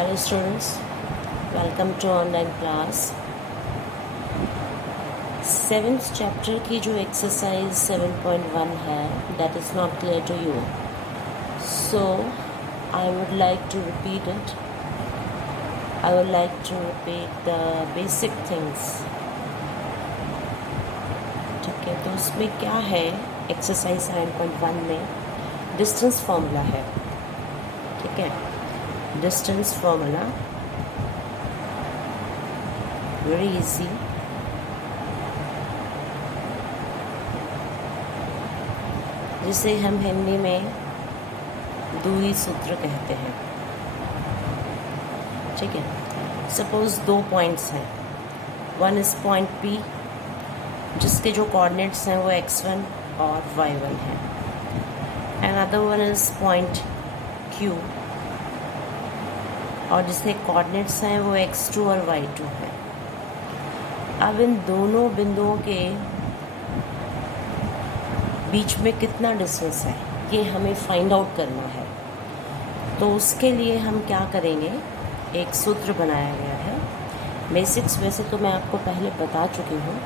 Hello students, welcome to online class. 7th chapter की जो exercise 7.1 है that is not clear to you. So I would like to repeat it. I would like to repeat the basic things. ठीक है, तो उसमें क्या है exercise 7.1 में distance formula है. ठीक है, distance formula very easy. जिसे हम हिंदी में दूरी सूत्र कहते हैं. ठीक है, सपोज दो पॉइंट्स हैं. वन इज़ पॉइंट P जिसके जो कोऑर्डिनेट्स हैं वो x1 और y1 हैं. And other one is point Q और जिसके कोऑर्डिनेट्स हैं वो x2 और y2 हैं. अब इन दोनों बिंदुओं के बीच में कितना डिस्टेंस है ये हमें फाइंड आउट करना है. तो उसके लिए हम क्या करेंगे, एक सूत्र बनाया गया है. बेसिक्स वैसे तो मैं आपको पहले बता चुकी हूँ,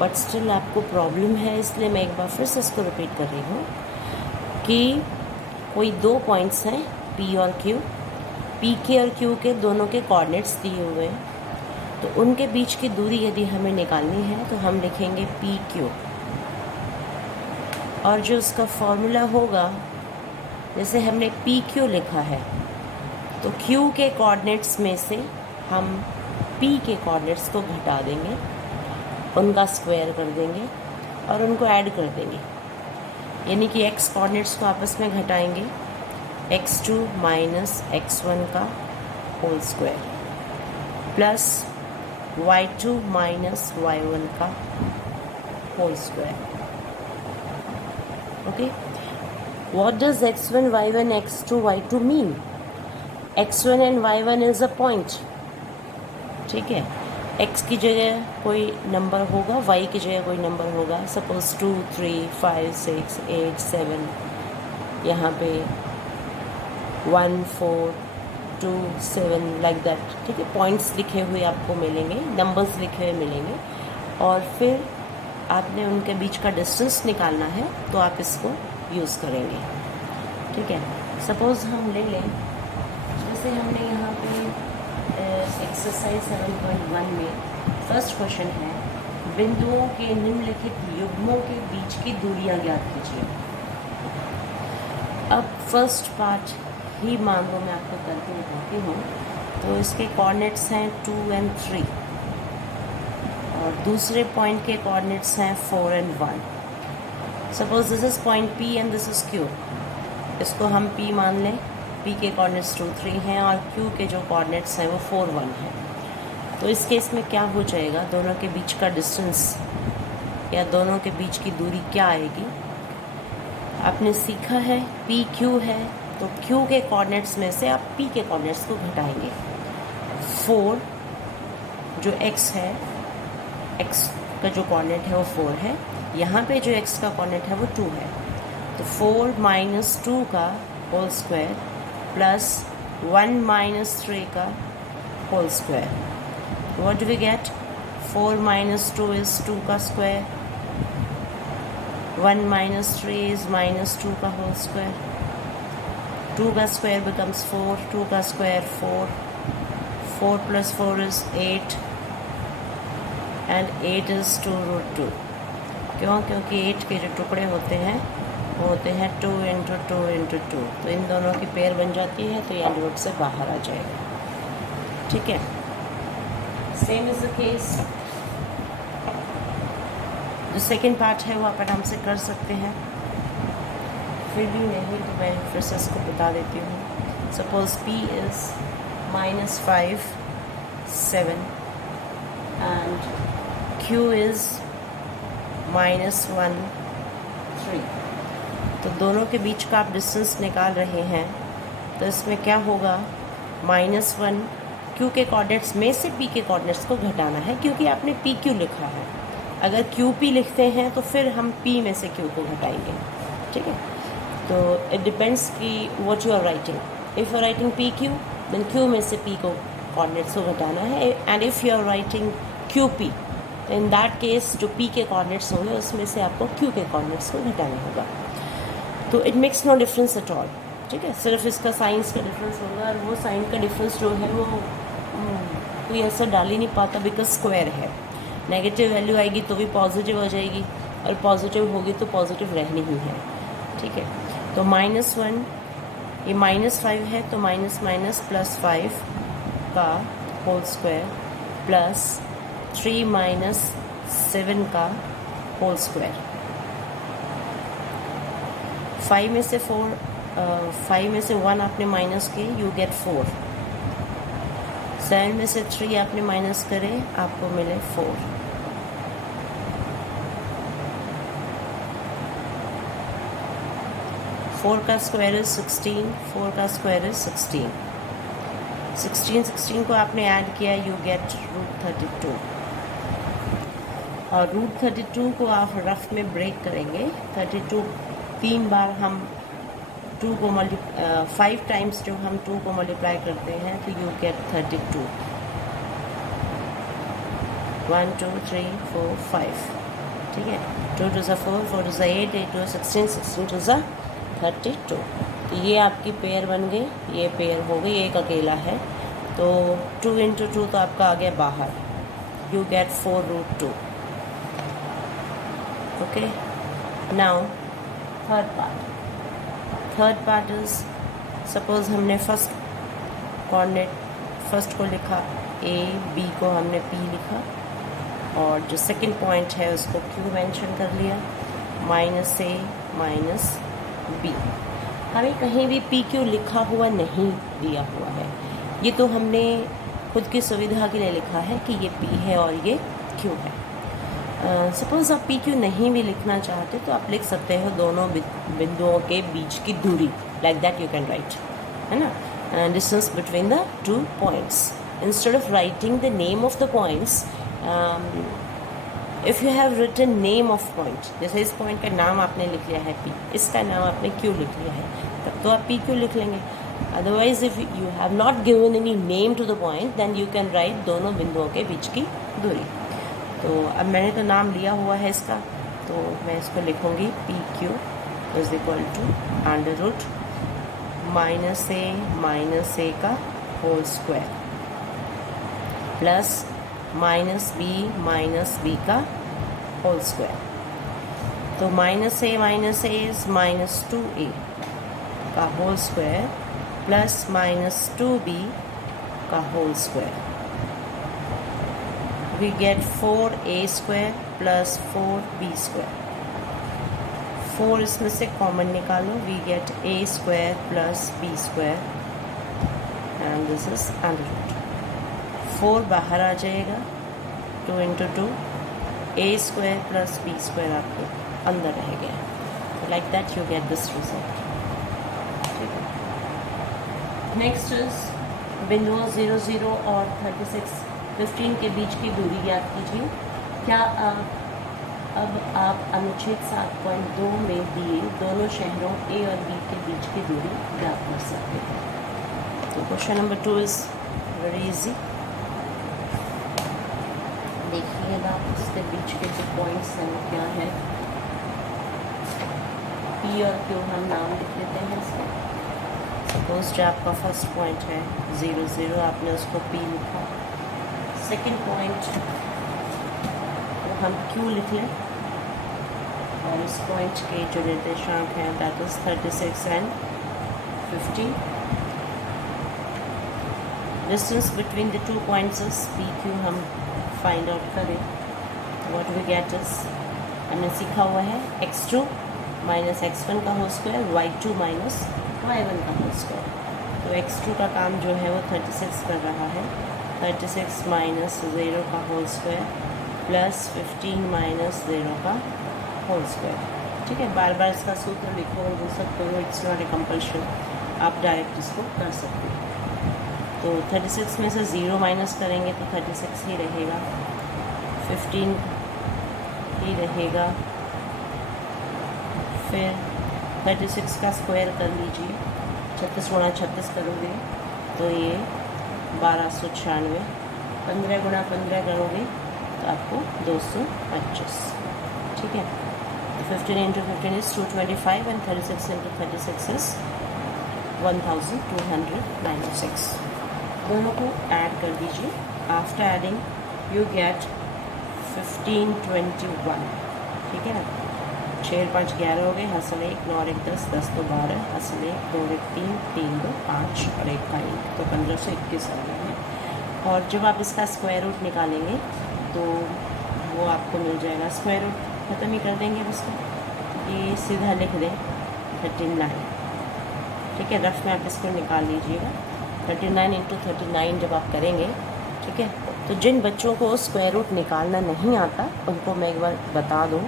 बट स्टिल आपको प्रॉब्लम है, इसलिए मैं एक बार फिर से इसको रिपीट कर रही हूँ कि कोई दो पॉइंट्स हैं P और Q. P के और Q के दोनों के कोऑर्डिनेट्स दिए हुए हैं. तो उनके बीच की दूरी यदि हमें निकालनी है तो हम लिखेंगे PQ और जो उसका फॉर्मूला होगा, जैसे हमने PQ लिखा है तो Q के कोऑर्डिनेट्स में से हम P के कोऑर्डिनेट्स को घटा देंगे, उनका स्क्वायर कर देंगे और उनको ऐड कर देंगे. यानी कि x कोऑर्डिनेट्स को आपस में घटाएंगे, x2 माइनस x1 का whole square plus y2 minus y1 का whole square. Okay, what does x1 y1 x2 y2 mean? x1 and y1 is a point. ठीक है, x की जगह कोई नंबर होगा, y की जगह कोई नंबर होगा. सपोज 2 3 5 6 8 7, यहाँ पे 1 4 2 7 लाइक दैट. ठीक है, पॉइंट्स लिखे हुए आपको मिलेंगे, नंबर्स लिखे हुए मिलेंगे और फिर आपने उनके बीच का डिस्टेंस निकालना है तो आप इसको यूज़ करेंगे. ठीक है, सपोज़ हम ले लें, जैसे हमने यहाँ पे एक्सरसाइज 7.1 में फर्स्ट क्वेश्चन है, बिंदुओं के निम्नलिखित युग्मों के बीच की दूरियां ज्ञात कीजिए. अब फर्स्ट पार्ट ही मान लो मैं आपको करके बताती हूँ. तो इसके कोऑर्डिनेट्स हैं 2 और 3 और दूसरे पॉइंट के कोऑर्डिनेट्स हैं 4 और 1. Suppose this is point P and this is Q. इसको हम P मान लें. P के कोऑर्डिनेट्स 2 3 हैं और Q के जो कोऑर्डिनेट्स हैं वो 4 1 हैं. तो इस केस में क्या हो जाएगा, दोनों के बीच का डिस्टेंस या दोनों के बीच की दूरी क्या आएगी. आपने सीखा है PQ है तो Q के कोऑर्डिनेट्स में से आप P के कोऑर्डिनेट्स को घटाएंगे. 4 जो x है, x का जो कोऑर्डिनेट है वो 4 है, यहाँ पे जो x का कोऑर्डिनेट है वो 2 है. तो 4 माइनस 2 का होल स्क्वायर प्लस 1 माइनस 3 का whole square. What do we get? 4 minus 2 is 2 का स्क्वायर, 1 माइनस 3 इज़ माइनस 2 का होल स्क्वायर. 2 का स्क्वायर बिकम्स 4, 2 का square 4, 4 plus 4 is 8 and 8 is 2√2. क्यों? क्योंकि 8 के जो टुकड़े होते हैं वो होते हैं 2 इंटू 2 इंटू 2. तो इन दोनों की पेयर बन जाती है तो ये एंड रूट से बाहर आ जाएगा. ठीक है, सेम इज़ द केस. जो सेकेंड पार्ट है वो आप आराम से कर सकते हैं, फिर भी नहीं तो मैं फिर से इसको बता देती हूँ. Suppose P is -5 7 and Q is -1 3. तो दोनों के बीच का आप डिस्टेंस निकाल रहे हैं तो इसमें क्या होगा, -1 Q के कोऑर्डिनेट्स में से P के कोऑर्डिनेट्स को घटाना है क्योंकि आपने PQ लिखा है. अगर QP लिखते हैं तो फिर हम P में से Q को घटाएंगे. ठीक है, तो इट डिपेंड्स कि what you are writing. If you are writing PQ then Q में से पी को कोऑर्डिनेट्स को घटाना है। And if you are writing Q P, in that case जो पी के कोऑर्डिनेट्स होंगे उसमें से आपको क्यू के कोऑर्डिनेट्स को घटाना होगा। तो it makes no difference at all, ठीक है, सिर्फ इसका साइंस का डिफरेंस होगा, और वो साइन का डिफरेंस जो है वो कोई असर डाल ही नहीं पाता, बिकॉज स्क्वायर है। नेगेटिव वैल्यू आएगी तो भी पॉजिटिव हो जाएगी, और पॉजिटिव होगी तो पॉजिटिव रहनी ही है, ठीक है। तो -1, ये -5 है तो माइनस माइनस +5 का होल स्क्वायर प्लस 3 - 7 का होल स्क्वायर। 5 में से 1 आपने माइनस किए, यू गेट 4। 7 में से 3 आपने माइनस करे, आपको मिले 4। फोर का स्क्वायर इज 16, 4 का स्क्वायर इज 16। 16 को आपने ऐड किया, यू गेट √32। और √32 को आप रफ में ब्रेक करेंगे। 32 3 बार हम 2 को 5 टाइम्स जो हम 2 को मल्टीप्लाई करते हैं तो यू गेट 32। 1 2 3 4 5, ठीक है। 2 2 4, 4 2 8, 8 2 16, 16 2 32। तो ये आपकी पेयर बन गई, ये पेयर हो गई, एक अकेला है तो 2 × 2 तो आपका आ गया बाहर, you get 4√2। Okay, now third part is, suppose हमने फर्स्ट को लिखा ए, बी को हमने पी लिखा, और जो सेकंड पॉइंट है उसको क्यू मेंशन कर लिया, -a -b। हमें कहीं भी पी क्यू लिखा हुआ नहीं दिया हुआ है, ये तो हमने खुद की सुविधा के लिए लिखा है कि ये पी है और ये क्यू है। सपोज़ आप पी क्यू नहीं भी लिखना चाहते तो आप लिख सकते हो दोनों बिंदुओं के बीच की दूरी, like that you can write, है ना, distance between the 2 points. Instead of writing the name of the points, if you have written name of point, जैसे इस पॉइंट का नाम आपने लिख लिया है पी, इसका नाम आपने क्यू लिख लिया है, तब तो आप पी क्यू लिख लेंगे। Otherwise if you have not given any name to the point, then you can write दोनों बिंदुओं के बीच की दूरी। तो अब मैंने तो नाम लिया हुआ है इसका, तो मैं इसको लिखूँगी P Q is equal to √- a का होल स्क्वायर प्लस -b का होल स्क्वायर। तो -a इज -2a का होल स्क्वायर प्लस -2b का whole square. We get 4a² plus 4b²। 4 इसमें से कॉमन निकालो, we get a² plus b² and this is √। 4 बाहर आ जाएगा, 2 × 2, a² plus b² आपके अंदर रह गया। Like that you get this result, ठीक है। नेक्स्ट इज बिंदुओं 0 0 और 36 15 के बीच की दूरी याद कीजिए। क्या अब आप अनुच्छेद 7.2 में दिए दोनों शहरों ए और बी के बीच की दूरी ज्ञात कर सकते हैं। तो question number 2 is very easy. देखिएगा उसके बीच के जो पॉइंट्स हैं वो क्या है। पी और क्यू हम नाम लिख लेते हैं इसका। सपोज जो आपका फर्स्ट पॉइंट है 0 0, आपने उसको पी लिखा। सेकेंड पॉइंट तो हम क्यू लिख लें, और इस पॉइंट के जो निर्देशांक हैं that is 36 and 15। Distance between the 2 points is P Q. हम फाइंड आउट करें, व्हाट वी गेट इज, हमने सीखा हुआ है x2 - x1 का होल स्क्वायर, y2 - y1 का होल स्क्वायर। तो x2 का काम जो है वो 36 कर रहा है, 36 - 0 का होल स्क्वायर प्लस 15 - 0 का होल स्क्वायर, ठीक है। बार बार इसका सूत्र लिखो और वो सब करो, इट्स नॉट ए कंपल्शन, आप डायरेक्ट इसको कर सकते हैं। तो 36 में से 0 माइनस करेंगे तो 36 ही रहेगा, 15 ही रहेगा, फिर 36 का स्क्वायर कर लीजिए, 36 × 36 करोगे तो ये 1296, 15 गुणा 15 करोगे तो आपको 225, ठीक है। 15 into 15 is 225 and 36 into 36 is 1296। दोनों को ऐड कर दीजिए। आफ्टर एडिंग यू गेट 1521, ठीक है ना। 6 5 11 हो गए, हसल 1 9 1 10 10 तो 12, हसल 1 2 1 3 3 2 5 और 1 का 1 तो 1521 आ गया है। और जब आप इसका स्क्वायर रूट निकालेंगे तो वो आपको मिल जाएगा। स्क्वायर रूट ख़त्म ही कर देंगे इसको, ये सीधा लिख दें 39, ठीक है। रफ में आप इसको निकाल लीजिएगा। 39 इंटू 39 जब आप करेंगे, ठीक है। तो जिन बच्चों को स्क्वायर रूट निकालना नहीं आता उनको मैं एक बार बता दूँ,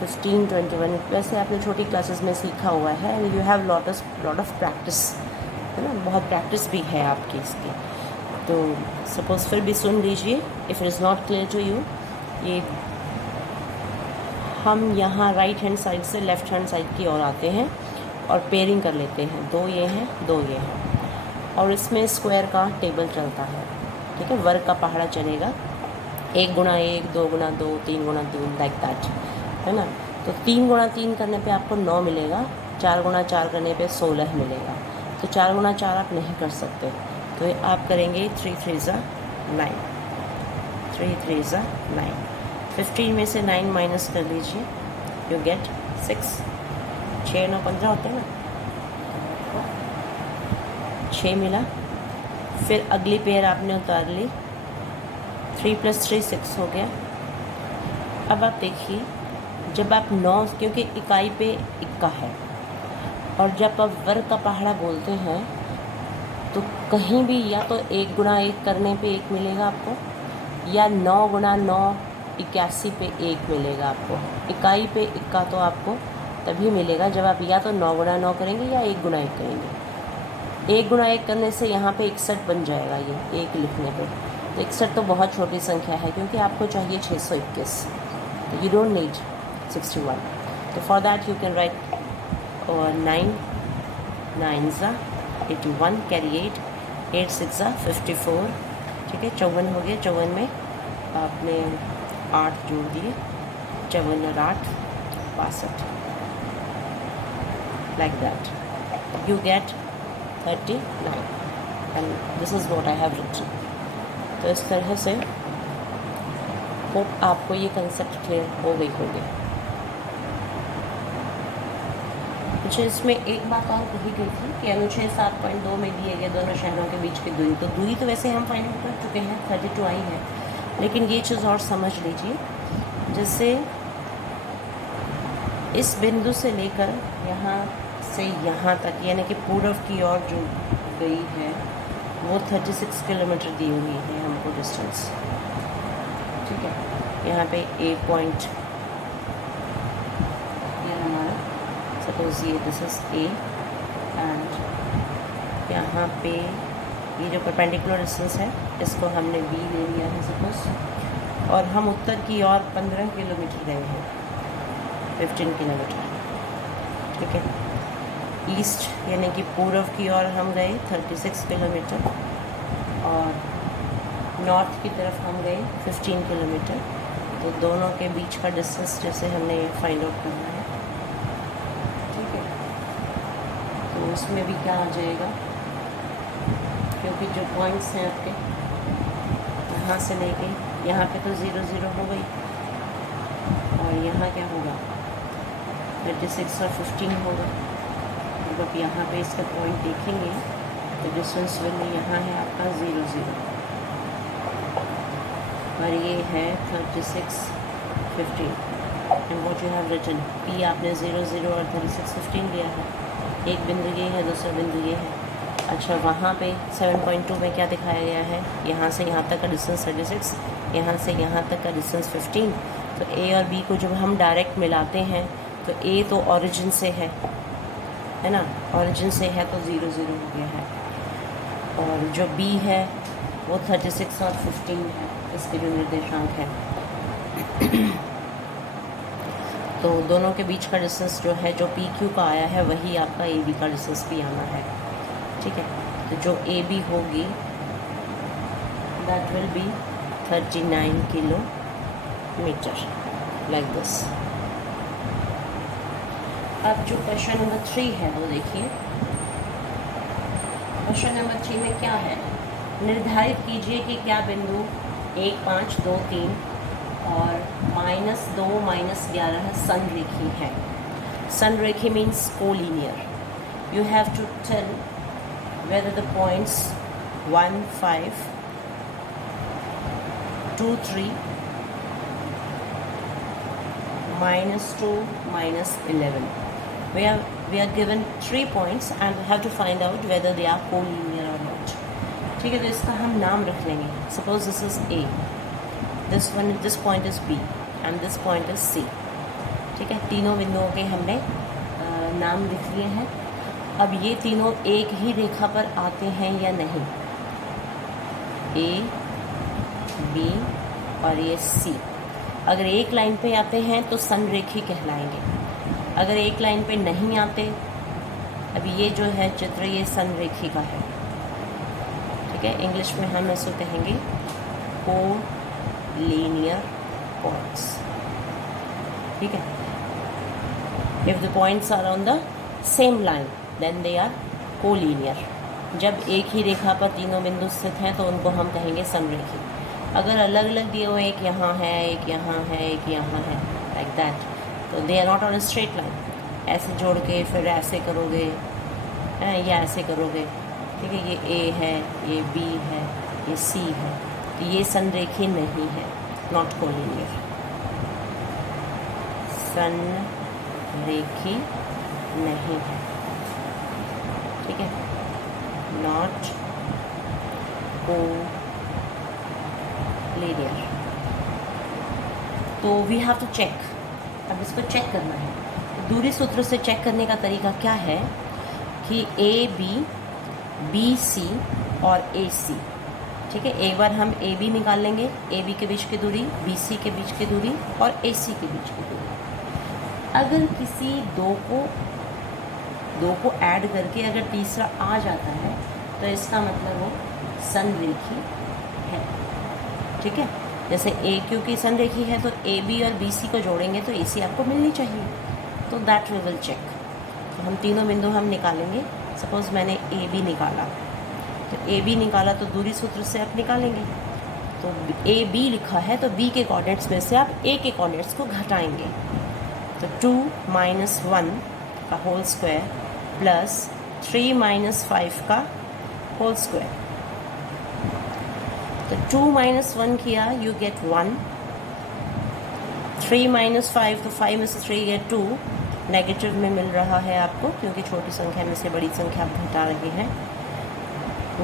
1521 वैसे आपने छोटी क्लासेस में सीखा हुआ है, you have lot of practice, है ना, बहुत प्रैक्टिस भी है आपकी इसकी। तो सपोज फिर भी सुन लीजिए, if it is not clear to you. ये हम यहाँ राइट हैंड साइड से लेफ़्ट हैंड साइड की ओर आते हैं और पेयरिंग कर लेते हैं, 2 ये हैं 2 ये हैं, और इसमें स्क्वायर का टेबल चलता है, ठीक है। वर्ग का पहाड़ा चलेगा, 1 गुणा 1 2 गुणा 2 3 गुणा 3 लाइक दैट, है ना। तो 3 गुणा 3 करने पे आपको 9 मिलेगा, 4 गुणा 4 करने पे 16 मिलेगा। तो 4 गुणा 4 आप नहीं कर सकते, तो आप करेंगे 3 3 ज़ा 9, 3 3 ज़ा 9। 15 में से 9 माइनस कर लीजिए, यू गेट 6। 6 9 15 होते हैं ना, 6 मिला। फिर अगली पेयर आपने उतार ली, 3 + 3 6 हो गया। अब आप देखिए, जब आप 9, क्योंकि इकाई पे इक्का है, और जब आप वर्ग का पहाड़ा बोलते हैं तो कहीं भी या तो 1 गुणा 1 करने पे 1 मिलेगा आपको, या 9 गुणा 9 81 पे 1 मिलेगा आपको। इकाई पे इक्का तो आपको तभी मिलेगा जब आप या तो 9 गुणा 9 करेंगे या 1 गुणा 1 करेंगे। 1 गुणा 1 करने से यहाँ पे 61 बन जाएगा, ये 1 लिखने पे। तो 61 तो बहुत छोटी संख्या है, क्योंकि आपको चाहिए 621, तो यू डोंट नीड 61। तो for that you can right 9 9 ज़ा 81, कैरी 8 8 6 ज़ा 54, ठीक है। 54 हो गया। 54 में आपने 8 जोड़ दिए, 54 और 8 62, like that you get 39 and this is what I have written. तो इस तरह से होप आपको ये कंसेप्ट क्लियर हो गई होगी। अच्छा, इसमें एक बात और कही गई थी कि अनुच्छेद 7.2 में दिए गए दोनों शहरों के बीच की दूरी, तो दूरी तो वैसे हम फाइंड आउट कर चुके हैं, 32 आई है, लेकिन ये चीज़ और समझ लीजिए। जैसे इस बिंदु से लेकर यहाँ से यहाँ तक, यानी कि पूर्व की ओर जो गई है वो 36 किलोमीटर दी हुई है हमको डिस्टेंस, ठीक है। यहाँ पे ए पॉइंट, ये हमारा सपोज ये दिस इज ए, एंड यहाँ पे ये जो परपेंडिकुलर डिस्टेंस है इसको हमने बी ले लिया है सपोज, और हम उत्तर की ओर 15 किलोमीटर गए हैं, 15 किलोमीटर, ठीक है। ईस्ट यानी कि पूर्व की ओर हम गए 36 किलोमीटर, और नॉर्थ की तरफ हम गए 15 किलोमीटर। तो दोनों के बीच का डिस्टेंस जैसे हमने फाइंड आउट करना है, ठीक है। तो उसमें भी क्या आ जाएगा, क्योंकि जो पॉइंट्स हैं आपके यहाँ से लेके यहाँ पे तो 0 0 हो गई, और यहाँ क्या होगा 36 और 15 होगा। जब आप यहाँ पे इसका पॉइंट देखेंगे तो डिस्टेंस वैल्यू यहाँ है आपका 0 0, और ये है 36 15, and what you have written P आपने 0 0 और 36 15 लिया है। एक बिंदु ये है, दूसरा बिंदु ये है। अच्छा, वहाँ पे 7.2 में क्या दिखाया गया है, यहाँ से यहाँ तक का डिस्टेंस 36, यहाँ से यहाँ तक का डिस्टेंस 15। तो ए और बी को जब हम डायरेक्ट मिलाते हैं तो ए तो ओरिजिन से है ना, ओरिजिन से है तो 0 0 हो गया है, और जो बी है वो 36 और 15 है, इसके जो निर्देशांक है। तो दोनों के बीच का डिस्टेंस जो है, जो पी क्यू का आया है, वही आपका ए बी का डिस्टेंस भी आना है, ठीक है। तो जो ए बी होगी that will be 39 kilometre, like this. अब जो क्वेश्चन नंबर 3 है वो देखिए। क्वेश्चन नंबर 3 में क्या है, निर्धारित कीजिए कि क्या बिंदु 1, 5, 2, 3 और -2, -11 संरेखी है। संरेखी means collinear. You have to tell whether the points 1, 5, 2, 3, -2, -11. We are given 3 points and we have to find out whether they are collinear or not. ठीक है, तो इसका हम नाम रख लेंगे। Suppose this is A, this point is B and this point is C। ठीक है, तीनों बिंदुओं के हमने नाम लिख लिए हैं। अब ये तीनों एक ही रेखा पर आते हैं या नहीं, ए, बी और ये सी। अगर एक लाइन पे आते हैं तो संरेखी कहलाएंगे। अगर एक लाइन पे नहीं आते, अब ये जो है चित्र ये संरेखी का है। ठीक है, इंग्लिश में हम इसको कहेंगे कोलिनियर पॉइंट्स। ठीक है, if the points are on the same line then they are collinear. जब एक ही रेखा पर तीनों बिंदु स्थित हैं तो उनको हम कहेंगे संरेखी। अगर अलग अलग दिए हुए, एक यहाँ है, एक यहाँ है, एक यहाँ है, लाइक दैट, तो they are not on a straight line. ऐसे जोड़ के फिर ऐसे करोगे या ऐसे करोगे। ठीक है, ये ए है, ये बी है, ये सी है, तो ये संरेखी नहीं है, नॉट कोलिनियर। संरेखी नहीं है। ठीक है, नॉट कोलिनियर। तो वी हैव टू चेक। अब इसको चेक करना है। तो दूरी सूत्र से चेक करने का तरीका क्या है कि ए बी, बी सी और ए सी। ठीक है, एक बार हम ए बी निकाल लेंगे, ए बी के बीच की दूरी, बी सी के बीच की दूरी और ए सी के बीच की दूरी। अगर किसी दो को ऐड करके अगर तीसरा आ जाता है तो इसका मतलब वो संरेखी है। ठीक है, जैसे ए क्योंकि संरेखी है तो ए बी और बी सी को जोड़ेंगे तो ए सी आपको मिलनी चाहिए, तो दैट वी विल चेक। तो हम तीनों बिंदु हम निकालेंगे। सपोज़ मैंने ए बी निकाला, तो ए बी निकाला तो दूरी सूत्र से आप निकालेंगे। तो ए बी लिखा है तो बी के कोऑर्डिनेट्स में से आप ए के कोऑर्डिनेट्स को घटाएंगे। तो 2 - 1 का होल स्क्वायर प्लस 3 - 5 का होल स्क्वायर। तो 2 - 1 किया, यू गेट 1। 3 - 5, तो 5 में से 3 गेट 2। नेगेटिव में मिल रहा है आपको क्योंकि छोटी संख्या में से बड़ी संख्या आप घटा रहे हैं।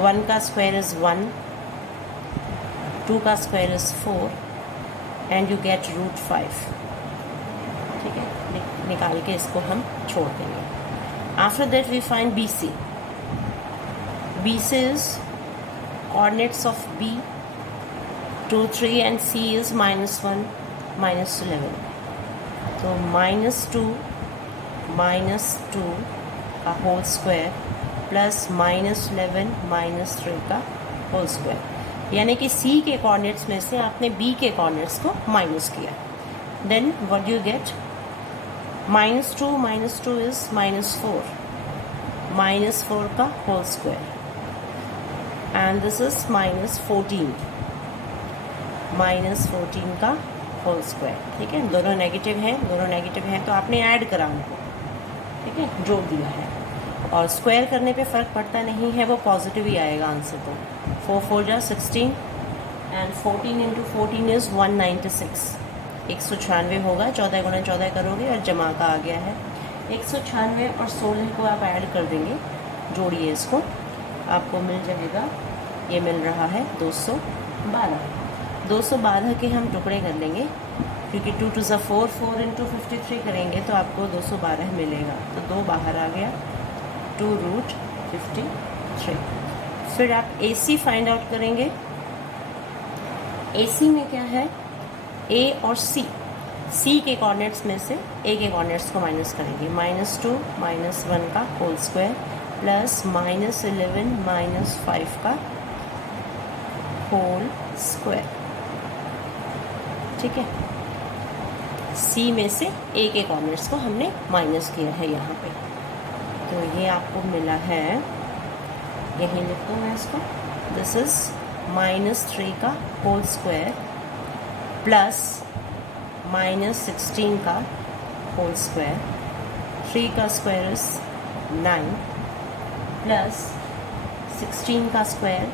1 का स्क्वायर इज़ 1, 2 का square is 4 and you get √5। ठीक है, निकाल के इसको हम छोड़ देंगे। After that we find B C. B C is coordinates of B 2, 3 and C is -1, -11। तो -2 का होल स्क्वायर प्लस -11 -3 का होल स्क्वायर। यानी कि सी के कोऑर्डिनेट्स में से आपने बी के कोऑर्डिनेट्स को माइनस किया। Then what you get, -2 is -4, -4 का whole square and this is -14 का होल स्क्वायर। ठीक है, दोनों नेगेटिव हैं तो आपने ऐड करा उनको। ठीक है, जोड़ दिया है। और स्क्वायर करने पे फ़र्क पड़ता नहीं है, वो पॉजिटिव ही आएगा आंसर। तो 4 4 जा 16 एंड 14 × 14 इज़ 196। 196 होगा। 14 × 14 करोगे और जमा का आ गया है 196 और 16 को आप ऐड कर देंगे। जोड़िए इसको, आपको मिल जाएगा, ये मिल रहा है 212। 212 के हम टुकड़े कर लेंगे क्योंकि 2 2 ज़ा 4, 4 × 53 करेंगे तो आपको 212 मिलेगा। तो 2 बाहर आ गया, 2√53। फिर आप AC फाइंड आउट करेंगे। AC में क्या है, A और C के कोऑर्डिनेट्स में से A के कोऑर्डिनेट्स को माइनस करेंगे। -2 - 1 का होल स्क्वायर प्लस -11 -5 का होल स्क्वायर। ठीक है, सी में से ए के कॉर्डिनेट्स को हमने माइनस किया है यहाँ पे, तो ये आपको मिला है, यही लिख दूँ मैं इसको, दिस इज -3 का होल स्क्वायर प्लस -16 का होल स्क्वायर, 3 का स्क्वायर इज 9 प्लस 16 का स्क्वायर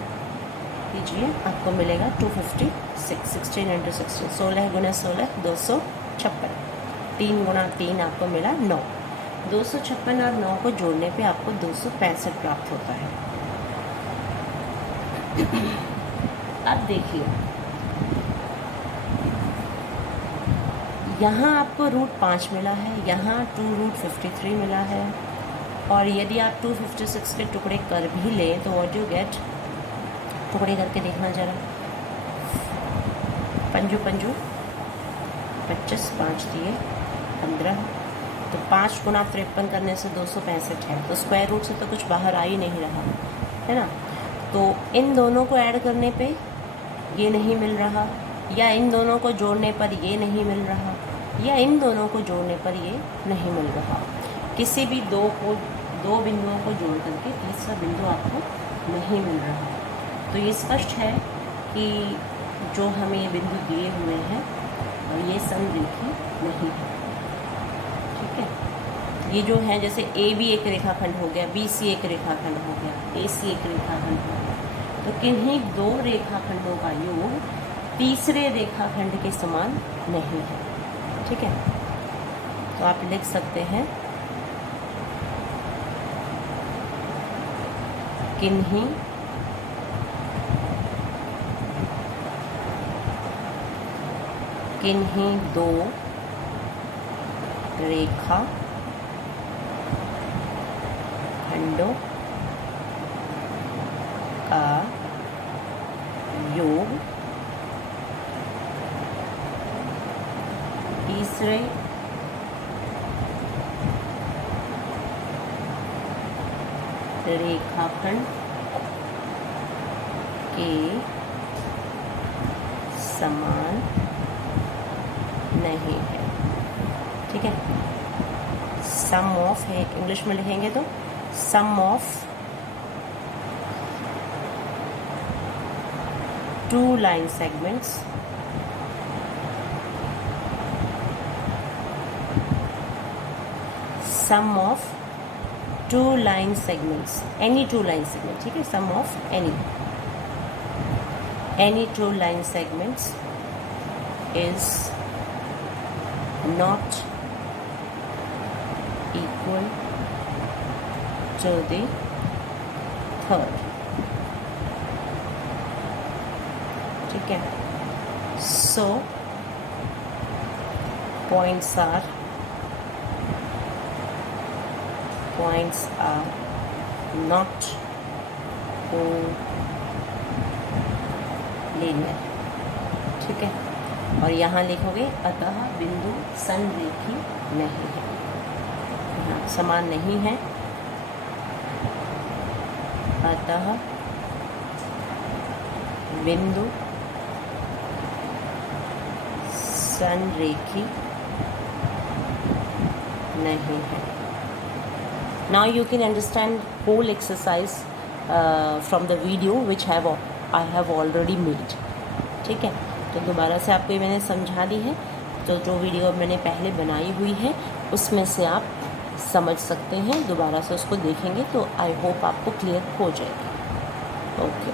कीजिए, आपको मिलेगा 256। 16 × 16, 16 × 16 256, 3 × 3 आपको मिला 9। 256 और 9 को जोड़ने पे आपको 265 प्राप्त होता है। अब देखिए, यहाँ आपको √5 मिला है, यहाँ 2√53 मिला है, और यदि आप 256 के टुकड़े कर भी लें तो व्हाट यू गेट, टुकड़े करके देखना जरा, पंजू 25, 5 दिए 15, तो 5 × 53 करने से 265 है, तो स्क्वायर रूट से तो कुछ बाहर आ ही नहीं रहा है ना। तो इन दोनों को ऐड करने पे ये नहीं मिल रहा, या इन दोनों को जोड़ने पर ये नहीं मिल रहा, या इन दोनों को जोड़ने पर ये नहीं मिल रहा। किसी भी दो बिंदुओं को जोड़ करके तीसरा बिंदु आपको नहीं मिल रहा। तो ये स्पष्ट है कि जो हमें ये बिंदु दिए हुए हैं और ये समरेखी नहीं है। ठीक है, ये जो है, जैसे ए बी एक रेखाखंड हो गया, बी सी एक रेखाखंड हो गया, ए सी एक रेखाखंड हो गया, तो किन्हीं दो रेखाखंडों का योग तीसरे रेखाखंड के समान नहीं है। ठीक है, तो आप लिख सकते हैं किन्हीं दो रेखा खंडों का योग तीसरे रेखाखंड के समान नहीं है। ठीक है, सम ऑफ है, इंग्लिश में लिखेंगे तो sum of two line segments sum of two line segments, any two line segments, ठीक है, sum of any two line segments is not equal to the third। ठीक है, so points are not linear। ठीक है, और यहाँ लिखोगे अतः बिंदु संरेखी नहीं है, यहाँ समान नहीं है, अतः बिंदु संरेखी नहीं है। Now you can understand whole exercise from the video which I have already made। ठीक है, तो दोबारा से आपको मैंने समझा दी है, तो जो वीडियो मैंने पहले बनाई हुई है उसमें से आप समझ सकते हैं, दोबारा से उसको देखेंगे तो आई होप आपको क्लियर हो जाएगा। ओके।